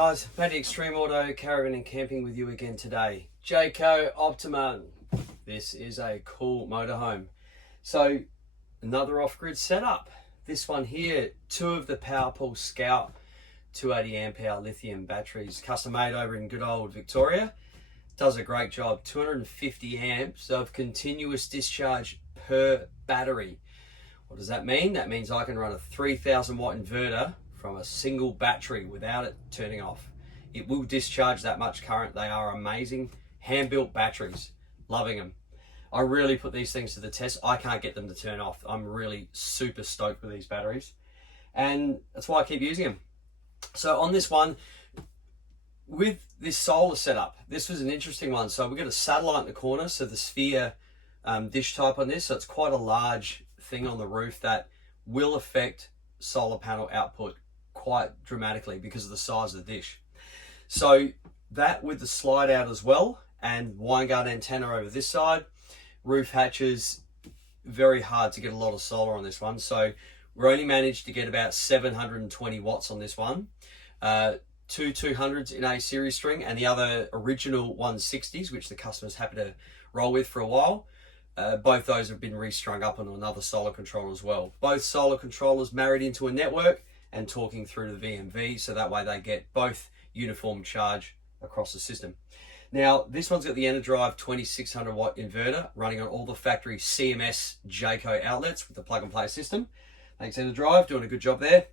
guys, Matty Extreme Auto Caravan and Camping with you again today. Jayco Optimum. This is a cool motorhome. So another off-grid setup. This one here, two of the PowerPool Scout 280 amp hour lithium batteries, custom made over in good old Victoria. Does a great job. 250 amps of continuous discharge per battery. What does that mean? That means I can run a 3000 watt inverter from a single battery without it turning off. It will discharge that much current. They are amazing hand-built batteries. Loving them. I really put these things to the test. I can't get them to turn off. I'm really super stoked with these batteries, and that's why I keep using them. So on this one, with this solar setup, this was an interesting one. So we've got a satellite in the corner, so the sphere dish type on this. So it's quite a large thing on the roof that will affect solar panel output quite dramatically because of the size of the dish. So that with the slide out as well, and wine guard antenna over this side, roof hatches, very hard to get a lot of solar on this one. So we only managed to get about 720 watts on this one. Two 200s in a series string, and the other original 160s, which the customer's happy to roll with for a while. Both those have been restrung up onto another solar controller as well. Both solar controllers married into a network and talking through to the VMV, so that way they get both uniform charge across the system. Now, this one's got the Enerdrive 2600 watt inverter running on all the factory CMS Jayco outlets with the plug and play system. Thanks Enerdrive, doing a good job there.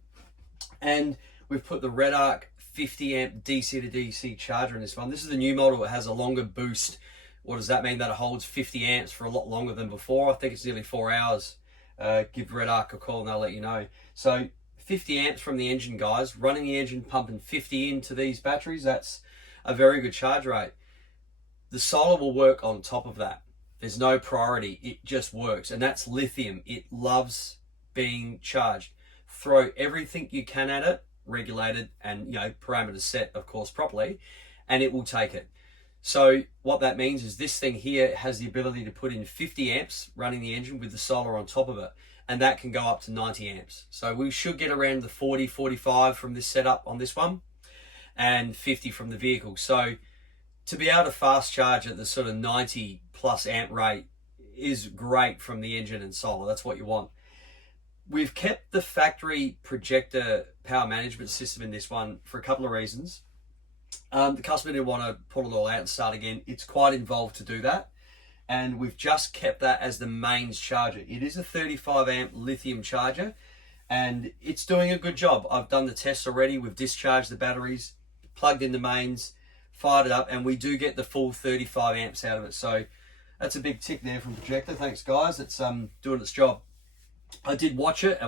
And we've put the Redarc 50 amp DC to DC charger in this one. This is the new model. It has a longer boost. What does that mean? That it holds 50 amps for a lot longer than before. I think it's nearly 4 hours. Give Redarc a call and they'll let you know. So 50 amps from the engine, guys. Running the engine, pumping 50 into these batteries. That's a very good charge rate. The solar will work on top of that. There's no priority. It just works. And that's lithium. It loves being charged. Throw everything you can at it, regulated and parameters set, of course, properly, and it will take it. So what that means is this thing here has the ability to put in 50 amps running the engine with the solar on top of it, and that can go up to 90 amps. So we should get around the 40, 45 from this setup on this one, and 50 from the vehicle. So to be able to fast charge at the sort of 90 plus amp rate is great from the engine and solar. That's what you want. We've kept the factory projector power management system in this one for a couple of reasons. The customer didn't want to pull it all out and start again. It's quite involved to do that. And we've just kept that as the mains charger. It is a 35 amp lithium charger and it's doing a good job. I've done the tests already. We've discharged the batteries, plugged in the mains, fired it up, and we do get the full 35 amps out of it. So that's a big tick there from projector. Thanks guys. It's doing its job. I did watch it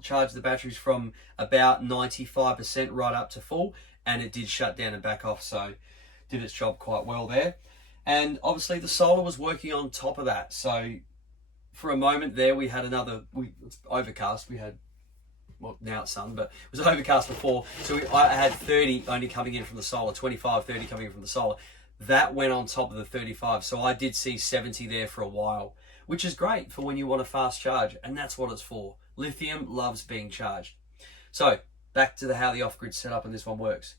charge the batteries from about 95% right up to full, and it did shut down and back off, so did its job quite well there. And obviously the solar was working on top of that. So for a moment there we had it's overcast. We had, well, now it's sun, but it was overcast before. So I had 30 only coming in from the solar, 25, 30 coming in from the solar. That went on top of the 35. So I did see 70 there for a while, which is great for when you want a fast charge, and that's what it's for. Lithium loves being charged. So back to how the off-grid setup on this one works.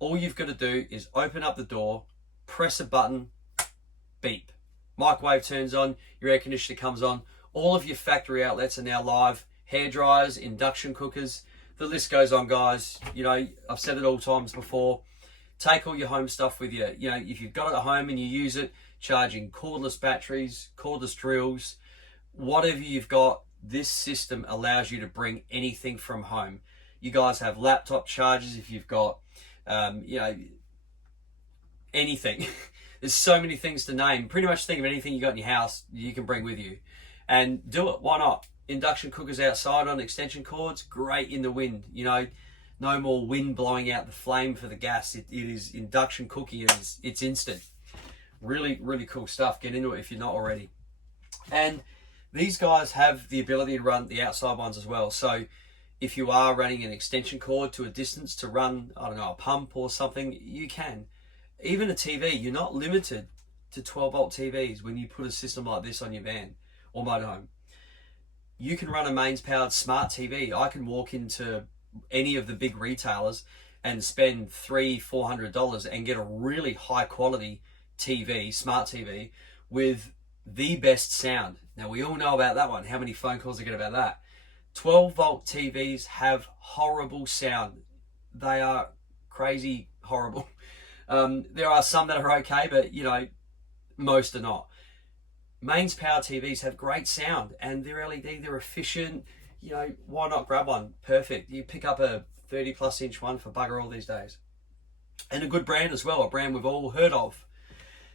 All you've got to do is open up the door, press a button, beep. Microwave turns on, your air conditioner comes on. All of your factory outlets are now live. Hairdryers, induction cookers, the list goes on, guys. I've said it all times before. Take all your home stuff with you. If you've got it at home and you use it, charging cordless batteries, cordless drills, whatever you've got, this system allows you to bring anything from home. You guys have laptop chargers if you've got, anything. There's so many things to name. Pretty much think of anything you got in your house you can bring with you. And do it. Why not? Induction cookers outside on extension cords, great in the wind. No more wind blowing out the flame for the gas. It is induction cooking. It's instant. Really, really cool stuff. Get into it if you're not already. And these guys have the ability to run the outside ones as well. So if you are running an extension cord to a distance to run, a pump or something, you can. Even a TV, you're not limited to 12 volt TVs when you put a system like this on your van or motorhome. You can run a mains powered smart TV. I can walk into any of the big retailers and spend $300-400 and get a really high quality TV, smart TV, with the best sound. Now we all know about that one. How many phone calls I get about that? 12-volt TVs have horrible sound. They are crazy horrible. There are some that are okay, but you know, most are not. Mains power TVs have great sound, and they're LED, they're efficient. You know, why not grab one? Perfect. You pick up a 30+ inch one for bugger all these days. And a good brand as well, a brand we've all heard of.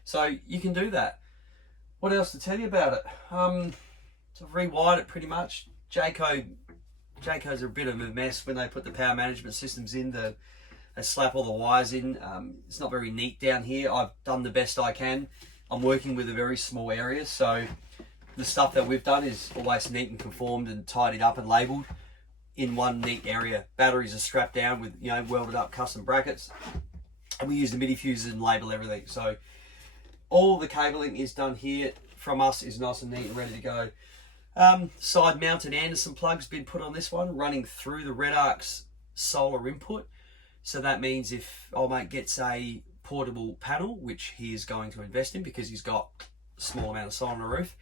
So you can do that. What else to tell you about it? So I've rewired it pretty much. Jayco's a bit of a mess when they put the power management systems in. They slap all the wires in. It's not very neat down here. I've done the best I can. I'm working with a very small area, so the stuff that we've done is always neat and conformed and tidied up and labelled in one neat area. Batteries are strapped down with, you know, welded up custom brackets, and we use the MIDI fuses and label everything. So all the cabling is done here from us, is nice and neat and ready to go. Side mounted Anderson plug's been put on this one, running through the Redarc's solar input. So that means if old mate gets a portable panel, which he is going to invest in because he's got a small amount of solar on the roof,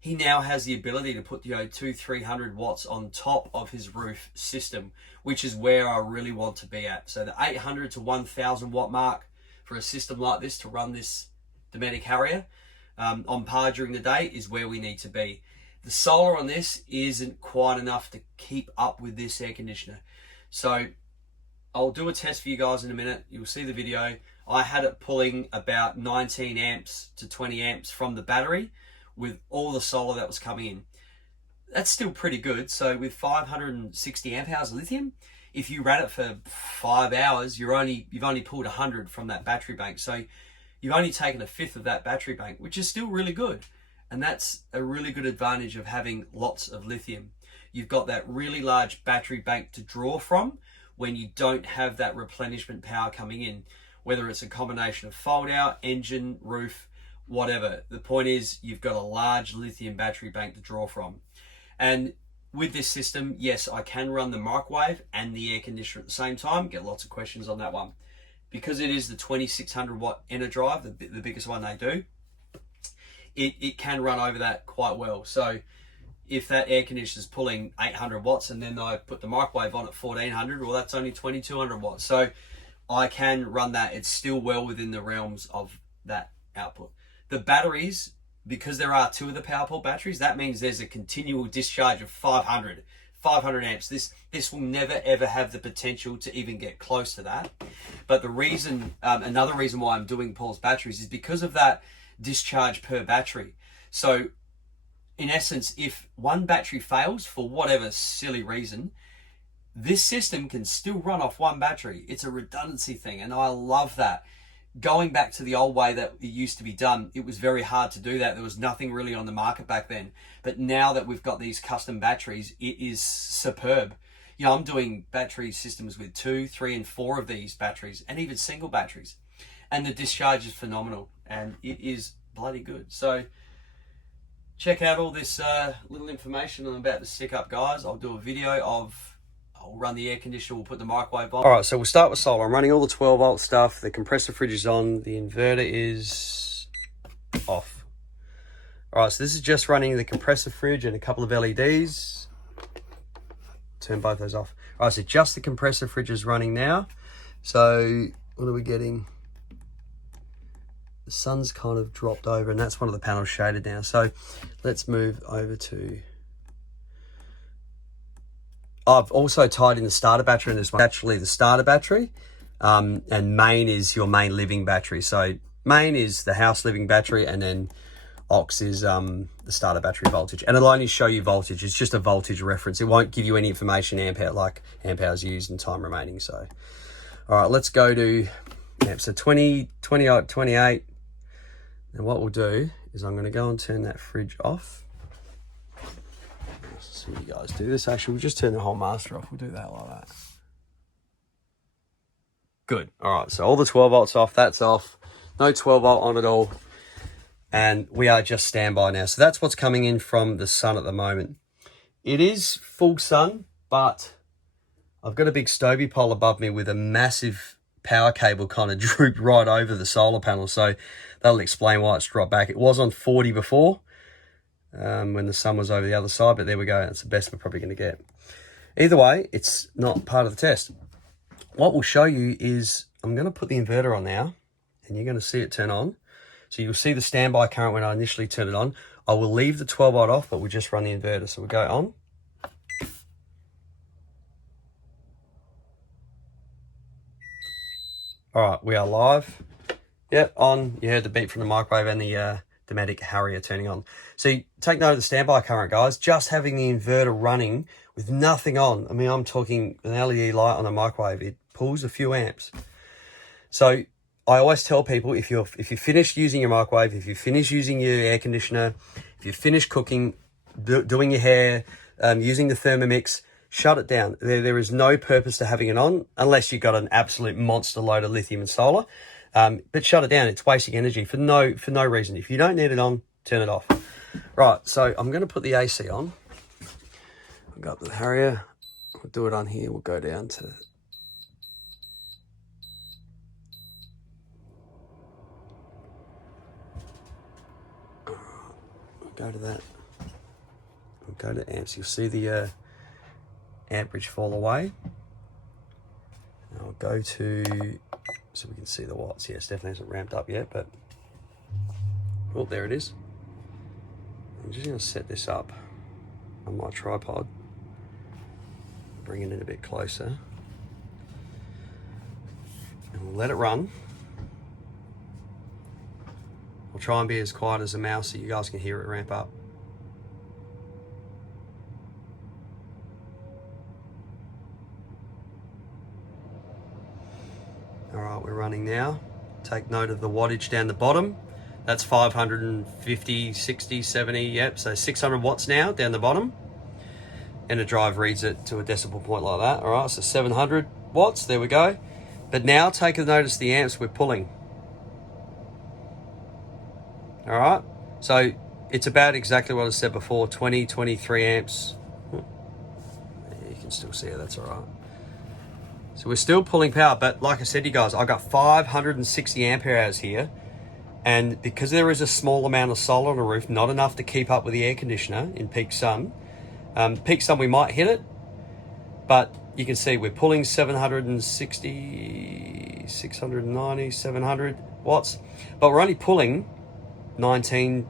he now has the ability to put, you know, 200-300 watts on top of his roof system, which is where I really want to be at. So the 800 to 1000 watt mark for a system like this to run this Dometic Harrier on par during the day is where we need to be. The solar on this isn't quite enough to keep up with this air conditioner. So I'll do a test for you guys in a minute. You'll see the video. I had it pulling about 19 amps to 20 amps from the battery with all the solar that was coming in. That's still pretty good. So with 560 amp hours of lithium, if you ran it for 5 hours, you've only pulled 100 from that battery bank. So you've only taken a fifth of that battery bank, which is still really good. And that's a really good advantage of having lots of lithium. You've got that really large battery bank to draw from when you don't have that replenishment power coming in, whether it's a combination of fold out, engine, roof, whatever. The point is you've got a large lithium battery bank to draw from. And with this system, yes, I can run the microwave and the air conditioner at the same time. Get lots of questions on that one. Because it is the 2600 watt Enerdrive, the biggest one they do, it can run over that quite well. So if that air conditioner is pulling 800 watts and then I put the microwave on at 1400, well, that's only 2200 watts. So I can run that. It's still well within the realms of that output. The batteries, because there are two of the PowerPole batteries, that means there's a continual discharge of 500 amps. This will never ever have the potential to even get close to that. But the reason, another reason why I'm doing Paul's batteries is because of that discharge per battery. So in essence, if one battery fails for whatever silly reason, this system can still run off one battery. It's a redundancy thing, and I love that. Going back to the old way that it used to be done, it was very hard to do that. There was nothing really on the market back then. But now that we've got these custom batteries, it is superb. You know, I'm doing battery systems with 2, 3, and 4 of these batteries, and even single batteries. And the discharge is phenomenal, and it is bloody good. So check out all this little information I'm about to stick up, guys. I'll do a video of, I'll run the air conditioner, we'll put the microwave on. All right, so we'll start with solar. I'm running all the 12 volt stuff. The compressor fridge is on. The inverter is off. All right, so this is just running the compressor fridge and a couple of LEDs. Turn both those off. All right, so just the compressor fridge is running now. So what are we getting? The sun's kind of dropped over, and that's one of the panels shaded now. So let's move over to... I've also tied in the starter battery in this one. Actually, the starter battery, and main is your main living battery. So main is the house living battery, and then aux is the starter battery voltage. And it'll only show you voltage. It's just a voltage reference. It won't give you any information amp hours used and time remaining. So, all right, let's go to amp. So 20, 28, 28. And what we'll do is I'm going to go and turn that fridge off. Let's see you guys do this. Actually, we'll just turn the whole master off. We'll do that like that. Good. All right, so all the 12 volts off. That's off. No 12 volt on at all. And we are just standby now. So that's what's coming in from the sun at the moment. It is full sun, but I've got a big Stovey pole above me with a massive power cable kind of drooped right over the solar panel. So that'll explain why it's dropped back. It was on 40 before when the sun was over the other side, but there we go. That's the best we're probably going to get. Either way, it's not part of the test. What we'll show you is I'm going to put the inverter on now, and you're going to see it turn on. So you'll see the standby current when I initially turn it on. I will leave the 12 volt off, but we'll just run the inverter. So we'll go on. All right, we are live. Yep, on. You heard the beep from the microwave and the Dometic Harrier turning on. So take note of the standby current, guys. Just having the inverter running with nothing on. I mean, I'm talking an LED light on a microwave. It pulls a few amps. So I always tell people, if you finish using your microwave, if you finish using your air conditioner, if you finish cooking, doing your hair, using the thermomix, shut it down. There is no purpose to having it on unless you've got an absolute monster load of lithium and solar. But shut it down. It's wasting energy for no reason. If you don't need it on, turn it off. Right, so I'm going to put the AC on. I'll go up to the Harrier. We'll do it on here. We'll go down to... We'll go to that. We'll go to amps. You'll see the amperage fall away. And I'll go to... so we can see the watts. Yeah, it definitely hasn't ramped up yet, but... oh, there it is. I'm just going to set this up on my tripod. Bring it in a bit closer. And we'll let it run. I'll try and be as quiet as a mouse so you guys can hear it ramp up. All right, we're running now. Take note of the wattage down the bottom. That's 550, 60, 70, yep. So 600 watts now down the bottom. Enerdrive reads it to a decimal point like that. All right, so 700 watts, there we go. But now take a notice the amps we're pulling. All right, so it's about exactly what I said before, 20, 23 amps. You can still see it, that's all right. So we're still pulling power, but like I said to you guys, I got 560 ampere hours here. And because there is a small amount of solar on the roof, not enough to keep up with the air conditioner in peak sun. Peak sun, we might hit it, but you can see we're pulling 760, 690, 700 watts, but we're only pulling 19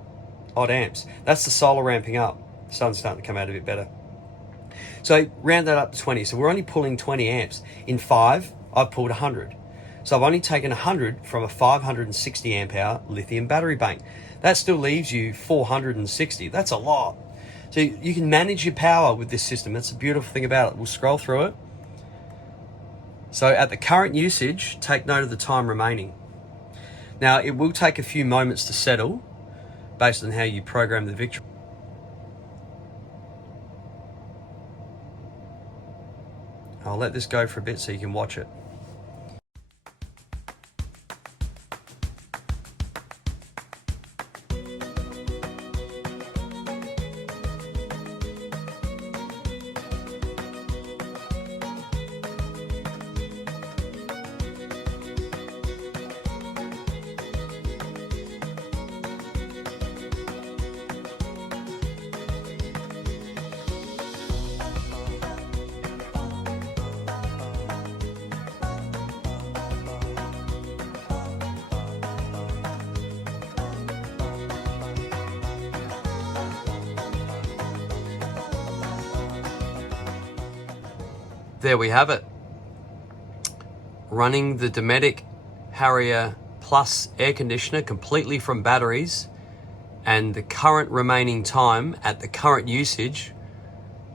odd amps. That's the solar ramping up. The sun's starting to come out a bit better. So round that up to 20. So we're only pulling 20 amps. In 5, I've pulled 100. So I've only taken 100 from a 560 amp hour lithium battery bank. That still leaves you 460. That's a lot. So you can manage your power with this system. That's the beautiful thing about it. We'll scroll through it. So at the current usage, take note of the time remaining. Now it will take a few moments to settle based on how you program the Victron. I'll let this go for a bit so you can watch it. There we have it. Running the Dometic Harrier Plus air conditioner completely from batteries, and the current remaining time at the current usage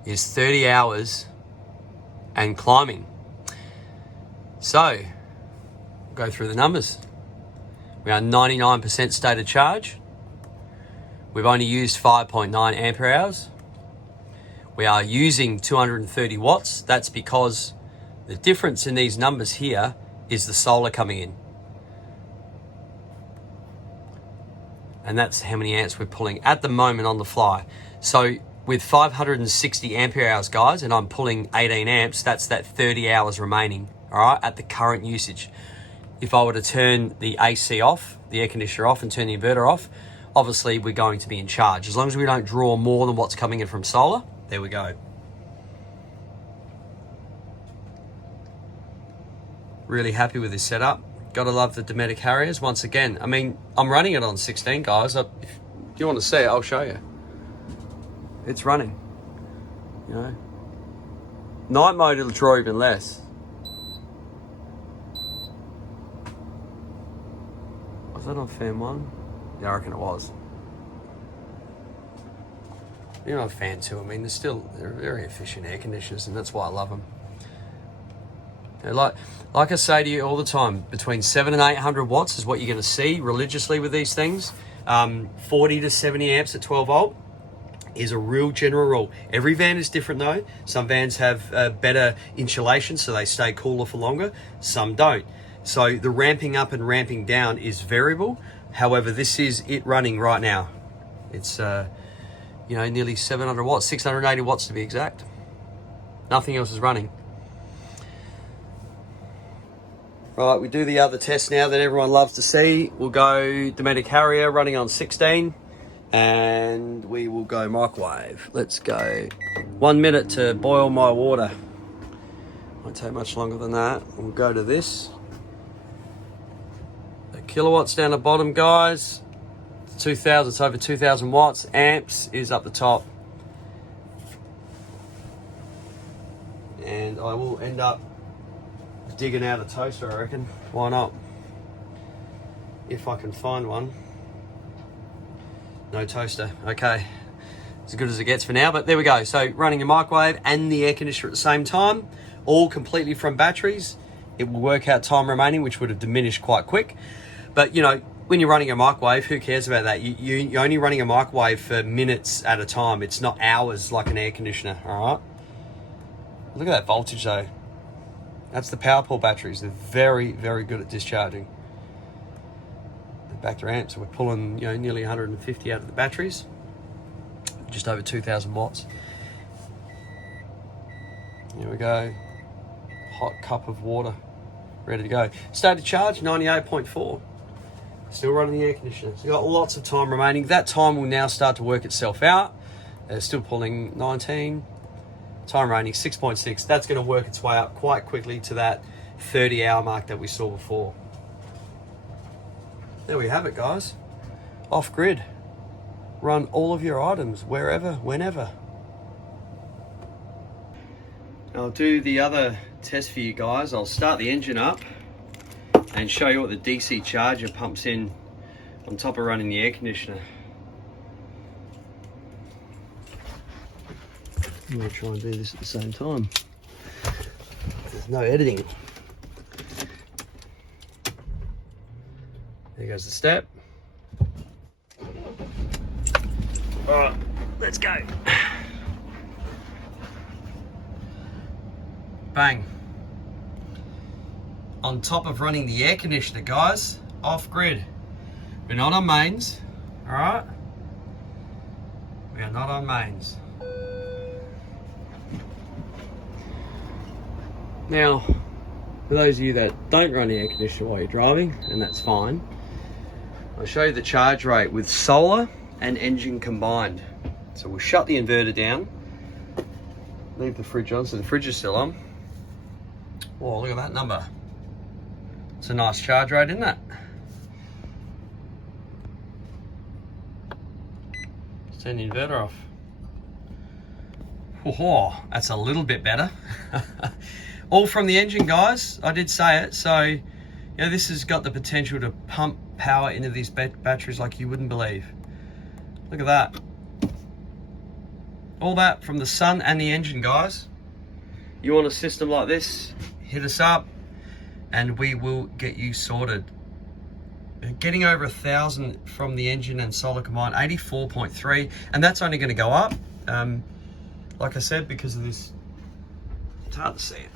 is 30 hours and climbing. So, go through the numbers. We are 99% state of charge. We've only used 5.9 ampere hours. We are using 230 watts. That's because the difference in these numbers here is the solar coming in. And that's how many amps we're pulling at the moment on the fly. So with 560 ampere hours, guys, and I'm pulling 18 amps, that's that 30 hours remaining, all right, at the current usage. If I were to turn the AC off, the air conditioner off, and turn the inverter off, obviously we're going to be in charge. As long as we don't draw more than what's coming in from solar, there we go. Really happy with this setup. Gotta love the Dometic Harriers once again. I mean, I'm running it on 16, guys. If you want to see it, I'll show you. It's running, you know. Night mode, it'll draw even less. Was that on fan 1? Yeah, I reckon it was. You know, fan 2, I mean, they're very efficient air conditioners, and that's why I love them. You know, like I say to you all the time, between 700 and 800 watts is what you're going to see religiously with these things. 40 to 70 amps at 12 volt is a real general rule. Every van is different though. Some vans have better insulation, so they stay cooler for longer. Some don't. So the ramping up and ramping down is variable. However, this is it running right now. It's you know, nearly 700 watts, 680 watts to be exact. Nothing else is running. Right, we do the other test now that everyone loves to see. We'll go Dometic Harrier running on 16, and we will go microwave. Let's go. 1 minute to boil my water. Won't take much longer than that. We'll go to this. The kilowatts down the bottom, guys. 2,000, it's over 2,000 watts. Amps is up the top. And I will end up digging out a toaster, I reckon. Why not? If I can find one. No toaster. Okay. As good as it gets for now, but there we go. So running a microwave and the air conditioner at the same time, all completely from batteries. It will work out time remaining, which would have diminished quite quick. But, you know, when you're running a microwave, who cares about that? You're only running a microwave for minutes at a time. It's not hours like an air conditioner, all right? Look at that voltage, though. That's the power pole batteries. They're very, very good at discharging. Back to amps, so we're pulling, you know, nearly 150 out of the batteries. Just over 2,000 watts. Here we go. Hot cup of water. Ready to go. State of charge, 98.4. Still running the air conditioner. So you've got lots of time remaining. That time will now start to work itself out. Still pulling 19. Time remaining 6.6. That's going to work its way up quite quickly to that 30-hour mark that we saw before. There we have it, guys. Off grid. Run all of your items wherever, whenever. I'll do the other test for you guys. I'll start the engine up and show you what the DC charger pumps in on top of running the air conditioner. I'm going to try and do this at the same time. There's no editing. There goes the step. All right, let's go. Bang. On top of running the air conditioner, guys, off grid. We're not on mains, all right? We are not on mains. Now, for those of you that don't run the air conditioner while you're driving, and that's fine, I'll show you the charge rate with solar and engine combined. So we'll shut the inverter down, leave the fridge on, so the fridge is still on. Oh, look at that number. It's a nice charge rate, isn't it? Let's turn the inverter off. Oh, that's a little bit better. All from the engine, guys. I did say it. So, you know, this has got the potential to pump power into these batteries like you wouldn't believe. Look at that. All that from the sun and the engine, guys. You want a system like this, hit us up and we will get you sorted. Getting over 1,000 from the engine and solar combined, 84.3, and that's only going to go up. Like I said, because of this, it's hard to see it.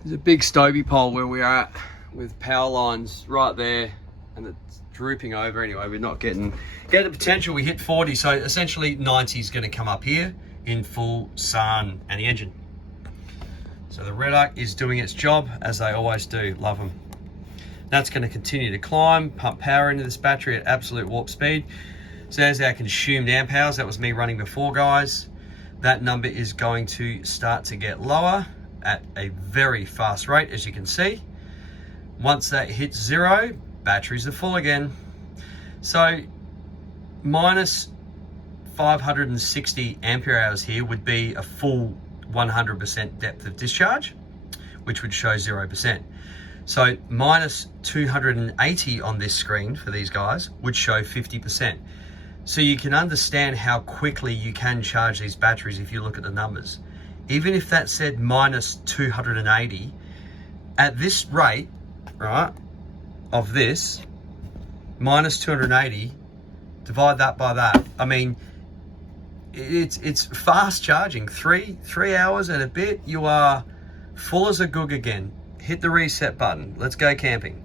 There's a big Stobie pole where we are at with power lines right there, and it's drooping over anyway. We're not getting the potential. We hit 40, so essentially 90 is going to come up here in full sun, and the engine. So the Redarc is doing its job as they always do. Love them. That's going to continue to climb, pump power into this battery at absolute warp speed. So there's our consumed amp hours. That was me running before, guys. That number is going to start to get lower at a very fast rate, as you can see. Once that hits 0, batteries are full again. So minus 560 ampere hours here would be a full 100% depth of discharge, which would show 0%. So minus 280 on this screen for these guys would show 50%. So you can understand how quickly you can charge these batteries if you look at the numbers. Even if that said minus 280, at this rate, right, of this, minus 280, divide that by that. I mean, it's fast charging. Three hours and a bit, you are full as a goog again. Hit the reset button. Let's go camping.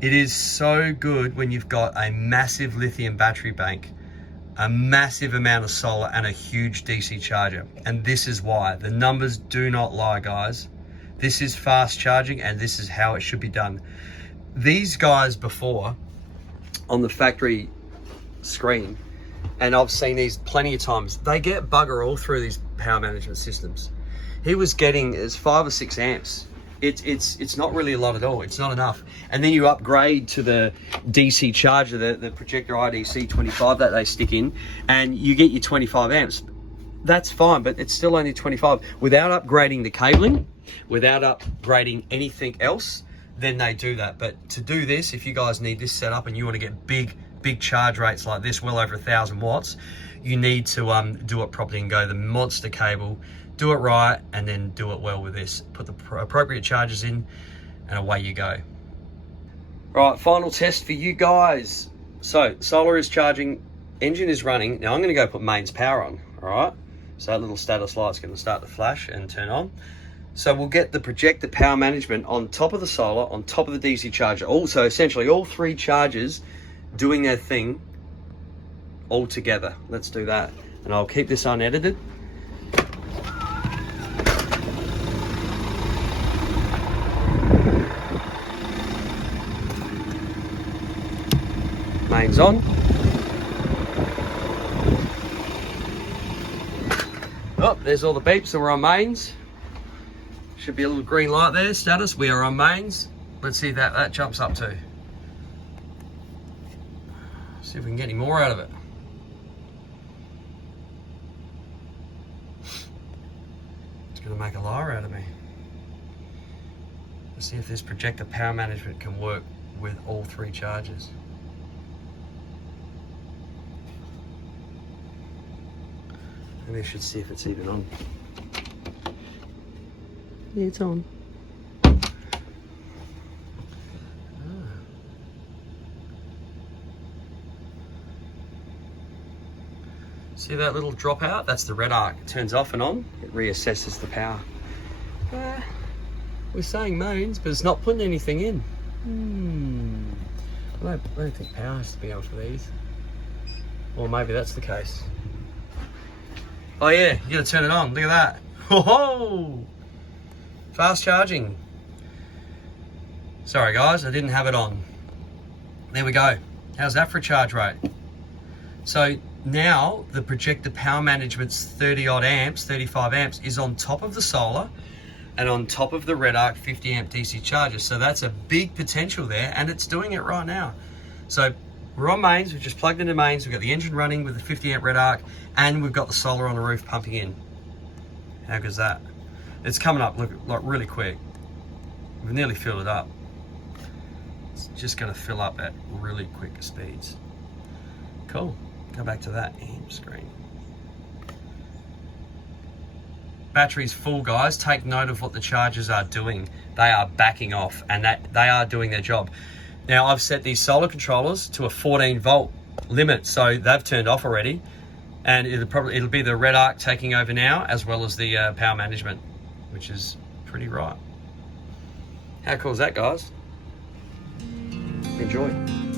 It is so good when you've got a massive lithium battery bank, a massive amount of solar, and a huge DC charger. And this is why. The numbers do not lie, guys. This is fast charging, and this is how it should be done. These guys before, on the factory screen, and I've seen these plenty of times, they get bugger all through these power management systems. He was getting as 5 or 6 amps. It's not really a lot at all. It's not enough. And then you upgrade to the DC charger, the projector IDC 25 that they stick in, and you get your 25 amps. That's fine, but it's still only 25. Without upgrading the cabling, without upgrading anything else, then they do that. But to do this, if you guys need this set up and you want to get big charge rates like this, well over 1,000 watts, you need to do it properly and go the monster cable, do it right, and then do it well with this. Put the appropriate charges in, and away you go. Right, final test for you guys. So solar is charging, engine is running. Now I'm going to go put mains power on. All right, so that little status light's going to start to flash and turn on. So we'll get the projector power management on top of the solar, on top of the DC charger. Also, essentially all 3 chargers doing their thing all together. Let's do that. And I'll keep this unedited. Mains on. Oh, there's all the beeps, so we're on mains. Should be a little green light there, status, we are on mains. Let's see if that jumps up to. See if we can get any more out of it. It's gonna make a liar out of me. Let's see if this projector power management can work with all 3 chargers. Maybe I should see if it's even on. Yeah, it's on. See that little drop out? That's the Redarc. It turns off and on. It reassesses the power. We're saying mains, but it's not putting anything in. I don't think power has to be on for these. Or maybe that's the case. Oh yeah, you gotta turn it on. Look at that. Whoa! Fast charging. Sorry guys, I didn't have it on. There we go. How's that for a charge rate? So now the projector power management's 30 odd amps, 35 amps is on top of the solar and on top of the Redarc 50 amp DC charger. So that's a big potential there, and it's doing it right now. So we're on mains, we've just plugged into mains, we've got the engine running with the 50 amp Redarc, and we've got the solar on the roof pumping in. How good is that? It's coming up, look, like really quick. We've nearly filled it up. It's just gonna fill up at really quick speeds. Cool, go back to that amp screen. Battery's full, guys. Take note of what the chargers are doing. They are backing off, and that they are doing their job. Now I've set these solar controllers to a 14 volt limit, so they've turned off already, and it'll be the Redarc taking over now, as well as the power management, which is pretty right. How cool is that, guys? Enjoy.